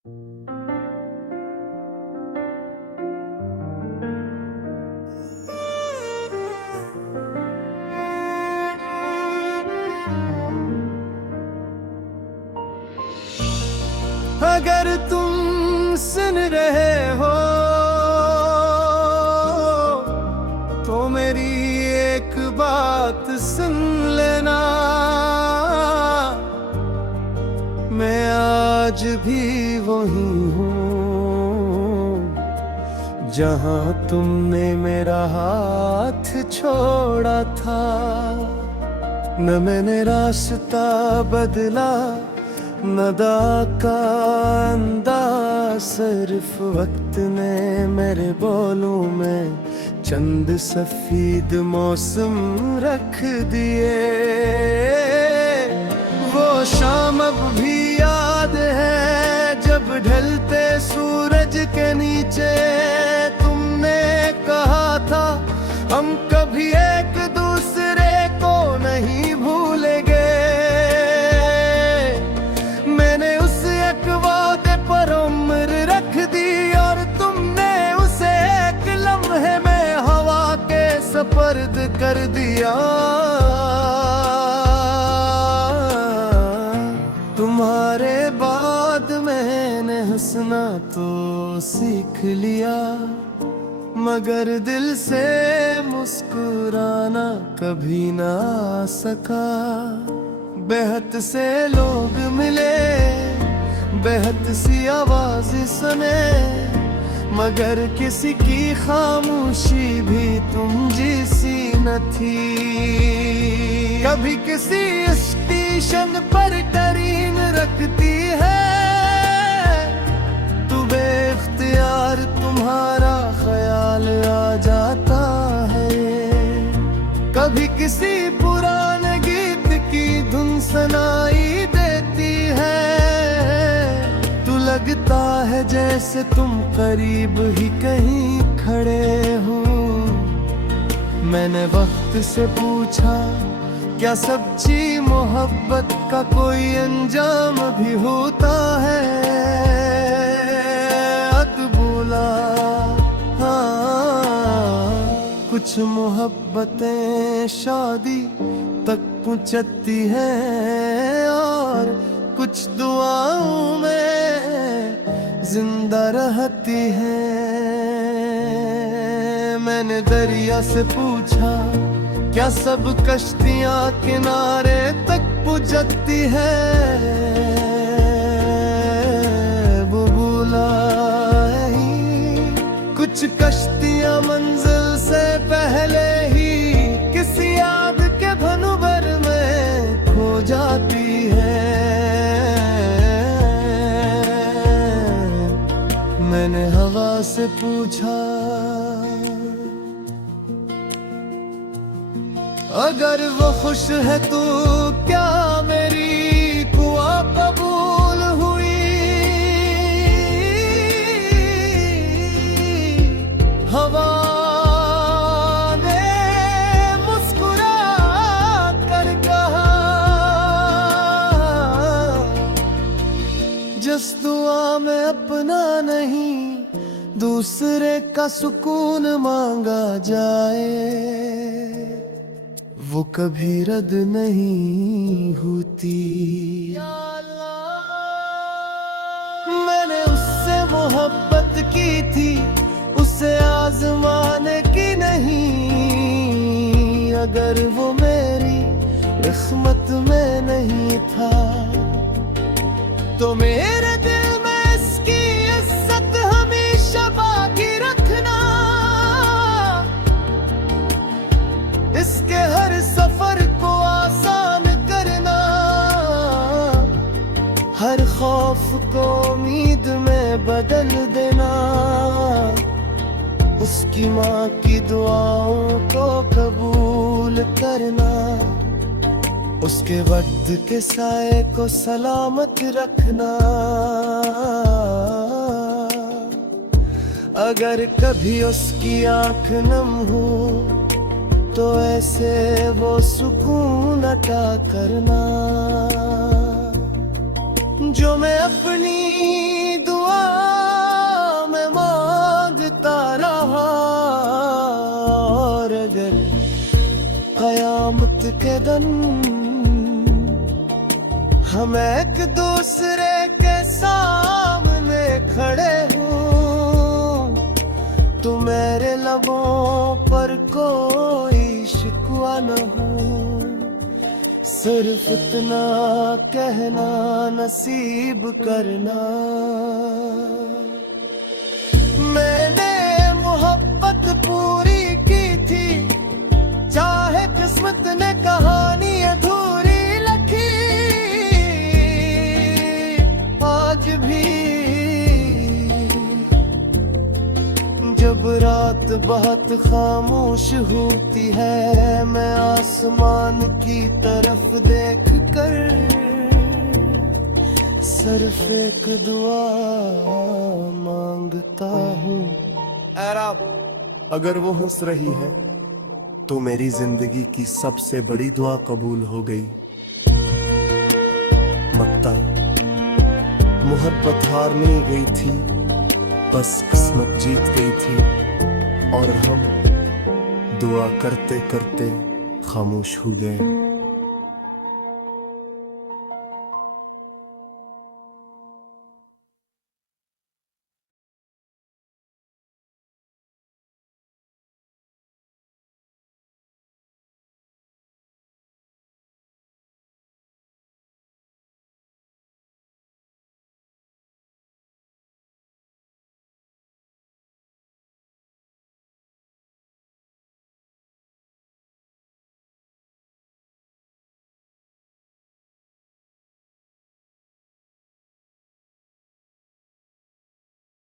अगर तुम सुन रहे हो तो मेरी एक बात सुन लेना, मैं आज भी वही हूँ जहाँ तुमने मेरा हाथ छोड़ा था। न मैंने रास्ता बदला न दाग का अंदाज, सिर्फ वक्त ने मेरे बोलों में चंद सफेद मौसम रख दिए। वो शाम अब भी याद है जब ढलते सूरज के नीचे तुमने कहा था हम कभी एक दूसरे को नहीं भूलेंगे। मैंने उस एक वादे पर उम्र रख दी और तुमने उसे एक लम्हे में हवा के सपर्द कर दिया। तुम्हारे बाद मैंने हंसना तो सीख लिया, मगर दिल से मुस्कुराना कभी ना आ सका। बेहद से लोग मिले, बेहद सी आवाज सुने, मगर किसी की खामोशी भी तुम जैसी न थी। कभी किसी स्टेशन पर ट्रेन रखती है तो बेख्तियार तुम्हारा ख्याल आ जाता है। कभी किसी पुराने गीत की धुन सुनाई देती है तो लगता है जैसे तुम करीब ही कहीं खड़े हो। मैंने वक्त से पूछा क्या सच्ची मोहब्बत का कोई अंजाम भी होता है? बोला हाँ, कुछ मोहब्बतें शादी तक पहुंचती हैं और कुछ दुआओं में जिंदा रहती हैं। मैंने दरिया से पूछा क्या सब कश्तियां किनारे तक पहुंचती है? वो बोला कुछ कश्तियां मंजिल से पहले ही किसी याद के भंवर में खो जाती है। मैंने हवा से पूछा अगर वो खुश है तो क्या मेरी दुआ कबूल हुई? हवा ने मुस्कुरा कर कहा जिस दुआ में अपना नहीं दूसरे का सुकून मांगा जाए वो कभी रद्द नहीं होती। मैंने उससे मोहब्बत की थी उसे आजमाने की नहीं। अगर वो मेरी किस्मत में नहीं था तो मेरे दिल में इसकी इज्जत हमेशा बाकी रखना। इसके हर सफर को आसान करना, हर खौफ को उम्मीद में बदल देना। उसकी माँ की दुआओं को कबूल करना, उसके वक्त के साए को सलामत रखना। अगर कभी उसकी आंख नम हो तो ऐसे वो सुकून अता करना जो मैं अपनी दुश्मन, हम एक दूसरे के सामने खड़े हूँ, तू मेरे लबों पर कोई शिकवा न हो, सिर्फ इतना कहना नसीब करना। मैंने मोहब्बत पूरी की थी, चाहे किस्मत ने कहानी अधूरी लिखी, आज भी जब रात बहुत खामोश होती है, मैं आसमान की तरफ देख कर सिर्फ एक दुआ मांगता हूँ। ऐ रब, अगर वो हंस रही है तो मेरी जिंदगी की सबसे बड़ी दुआ कबूल हो गई। मक्ता, मोहब्बत हार नहीं गई थी, बस किस्मत जीत गई थी, और हम दुआ करते करते खामोश हो गए।